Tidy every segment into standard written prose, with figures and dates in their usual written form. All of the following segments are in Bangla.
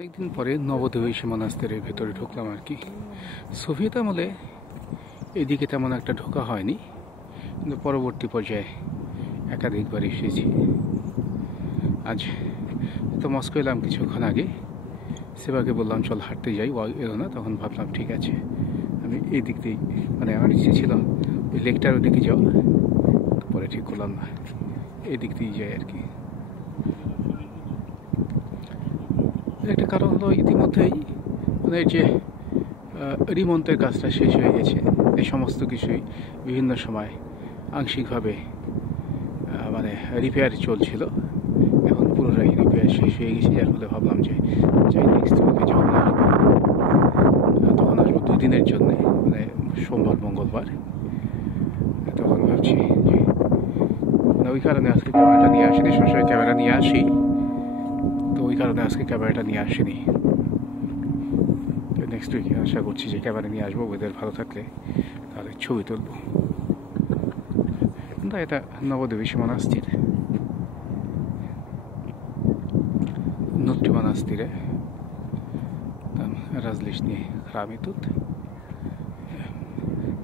অনেকদিন পরে নবদ্বীপ মনাস্তিরের ভেতরে ঢুকলাম আর কি। সোভিয়েত আমলে এদিকে তেমন একটা ঢোকা হয়নি, কিন্তু পরবর্তী পর্যায়ে একাধিকবার এসেছি। আজ তো মস্কো এলাম কিছুক্ষণ আগে, সেবাকে বললাম চল হাঁটতে যাই, এলো না। তখন ভাবলাম ঠিক আছে, আমি এই দিক দিয়ে আমার ইচ্ছে ছিল ওই লেকটার ওদিকে যাওয়া, পরে ঠিক করলাম না, এই দিক দিয়ে যাই আর কি। একটা কারণ হলো ইতিমধ্যেই যে রিমন্টের কাজটা শেষ হয়ে গেছে। এই সমস্ত কিছুই বিভিন্ন সময় আংশিকভাবে রিপেয়ার চলছিল, এখন পুরোটাই রিপেয়ার শেষ হয়ে গেছে। যার ফলে ভাবলাম যে যাই নেক্সট উইকে যখন আসবো তখন আসবো 2 দিনের জন্যে, সোমবার মঙ্গলবার। তখন ভাবছি যে ওই কারণে আজকে ক্যামেরাটা নিয়ে আসিনি। সবসময় ক্যামেরা নিয়ে আসি, তো ওই কারণে আজকে ক্যামেরাটা নিয়ে আসিনি। নেক্সট উইকে আশা করছি যে ক্যামেরা নিয়ে আসবো, ওয়েদার ভালো থাকলে তাহলে ছবি তুলবো। এটা নবদ্বীপ মনাস্তির, Внутри монастыря там различные храмы тут.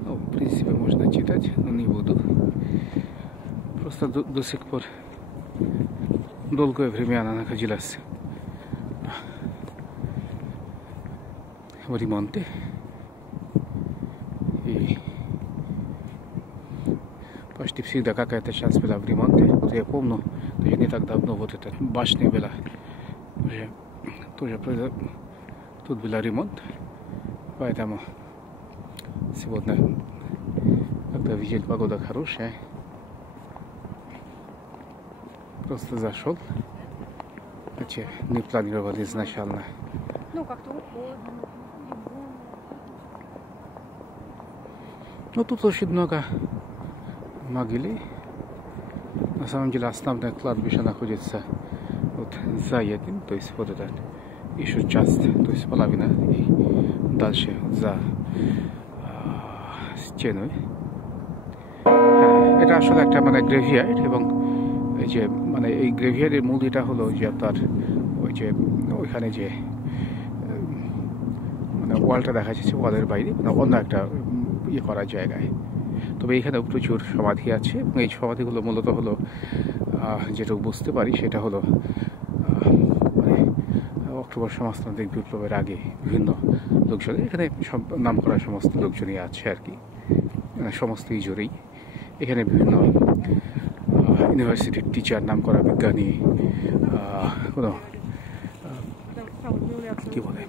Ну, в принципе, можно читать, но не буду. Просто до сих пор долгое время она находилась в ремонте. И почти всегда какая-то часть была в ремонте. Вот я помню, даже не так давно вот эта башня была. Уже тоже тут был ремонт, поэтому сегодня, когда видел, погода хорошая, просто зашел, хотя не планировал изначально. Ну, как-то уходно. Ну, тут очень много могилы. На самом деле основное кладбище находится вот за этим, то есть вот это еще часть, то есть половина, и дальше за стеной. এটা আসলে একটা গ্রেভিয়ার্ড, এবং এই যে এই গ্রেভিয়ার্ডের মূল এটা হলো যে আপনার ওই যে ওইখানে যে ওয়ালটা দেখা যাচ্ছে, ওয়ালের বাইরে অন্য একটা ইয়ে করার জায়গায়। তবে এখানে প্রচুর সমাধি আছে, এবং এই সমাধিগুলো মূলত হলো যেটুকু বুঝতে পারি সেটা হলো অক্টোবর সমাজতান্ত্রিক বিপ্লবের আগে বিভিন্ন লোকজন, এখানে সব নাম করা সমস্ত লোকজনই আছে আর কি, সমস্তই জোরেই। এখানে বিভিন্ন ইউনিভার্সিটির টিচার, নাম করা বিজ্ঞানী, কোনো কী বলে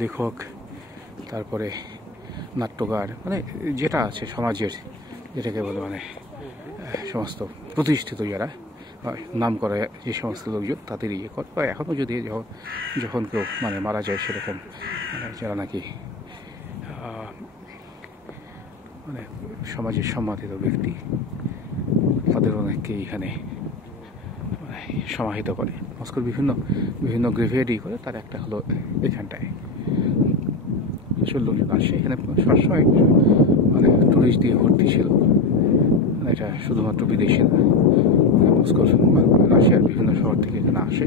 লেখক, তারপরে নাট্যকার, যেটা আছে সমাজের, যেটাকে বলে সমস্ত প্রতিষ্ঠিত যারা নাম করা যে সমস্ত লোকজন, তাদের ইয়ে করে। বা এখনও যদি যখন কেউ মারা যায়, সেরকম যারা নাকি সমাজের সম্মানিত ব্যক্তি, তাদের অনেককে এখানে সমাহিত করে। মস্কোর বিভিন্ন গ্রেভিয়ার্ডই করে, তার একটা হলো এখানটায়। লোকজন আসে এখানে সবসময়, টুরিস্ট দিয়ে ভর্তি ছিল। এটা শুধুমাত্র বিদেশি না, মস্কোর রাশিয়ার বিভিন্ন শহর থেকে এখানে আসে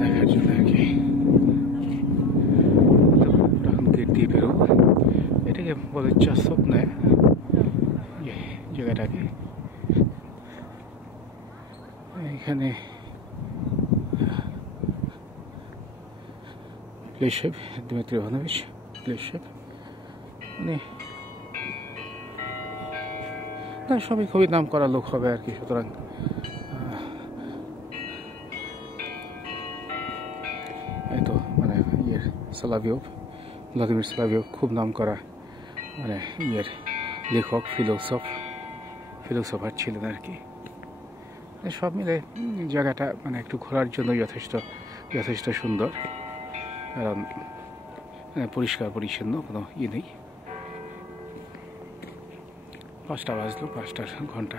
দেখার জন্য আর কি। গেট দিয়ে বেরোবো, এটাকে বলে চাষক নেয় জায়গাটাকে। এখানে প্লেশেভ, দিমিত্রি ইভানোভিচ প্লেশেভ, না সবই খুবই নাম করা লোক হবে আর কি। সুতরাং এই তো সোলাভিয়ভ, ভ্লাদিমির সোলাভিয়ভ খুব নাম করা লেখক, ফিলোসফার ছিলেন আর কি। সব মিলে জায়গাটা একটু ঘোরার জন্য যথেষ্ট সুন্দর, কারণ পরিষ্কার পরিচ্ছন্ন, কোনো ইয়ে নেই। 5টা বাজলো, 5টার ঘন্টা।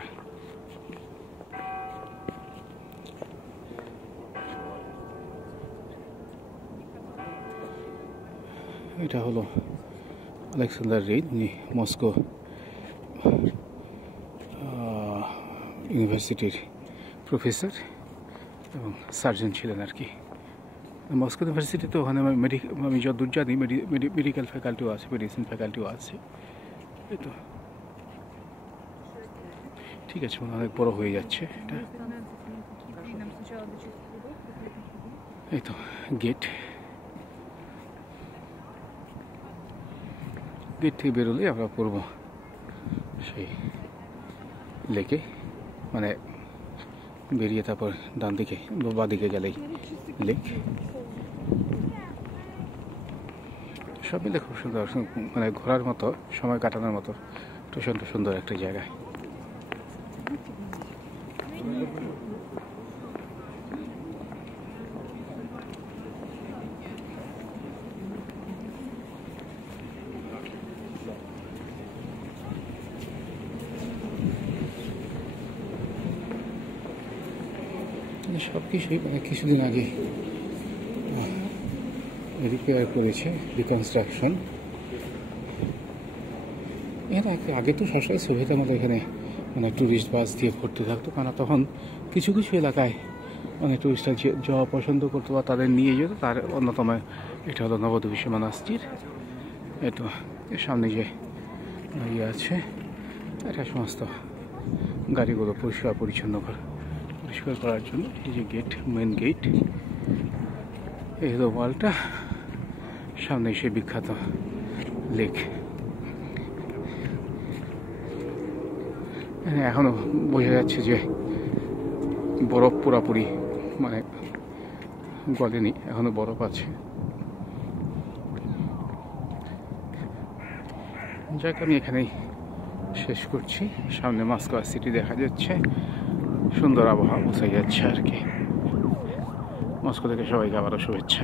এটা হলো আলেকজান্ডার রেইন, উনি মস্কো ইউনিভার্সিটির প্রফেসর এবং সার্জন ছিলেন আর কি। মস্কো ইউনিভার্সিটিতে ওখানে আমি যতদূর জানি মেডিকেল ফ্যাকাল্টিও আছে, মেডিসিন ফ্যাকাল্টিও আছে। এই তো ঠিক আছে, মনে অনেক বড় হয়ে যাচ্ছে এটা। এই তো গেট, গেট থেকে বেরোলে আমরা পড়বো সেই লেকে, মানে বেরিয়ে তারপর ডান দিকে বা দিকে গেলেই লেক। সব মিলে খুব সুন্দর, মানে ঘোরার মতো, সময় কাটানোর মতো প্রচণ্ড সুন্দর একটা জায়গায়। সব কিছুই মানে কিছুদিন আগে রিপেয়ার করেছে, রিকনস্ট্রাকশন। এখানে আগে তো সবসময় সোভিয়েত আমলে এখানে মানে ট্যুরিস্ট বাস দিয়ে ভর্তি থাকতো, কারণ তখন কিছু কিছু এলাকায় মানে ট্যুরিস্টরা যাওয়া পছন্দ করতো বা তাদের নিয়ে যেত। তার অন্যতম এটা হলো নবদ্বীপ মনাস্তির। তো এর সামনে যে ইয়ে আছে, এটা সমস্ত গাড়িগুলো পরিষ্কার করার জন্য। এই যে গেট, মেন গেট, এই হলো ওয়ালটা, সামনে সে বিখ্যাত লেক। এখনো বোঝা যাচ্ছে যে বরফ পুরাপুরি মানে গলেনি, এখনো বরফ আছে। যাক, আমি এখানেই শেষ করছি। সামনে মস্কো সিটি দেখা যাচ্ছে, সুন্দর আবহাওয়া বোঝা যাচ্ছে আর কি। মস্কো থেকে সবাইকে আবারও শুভেচ্ছা।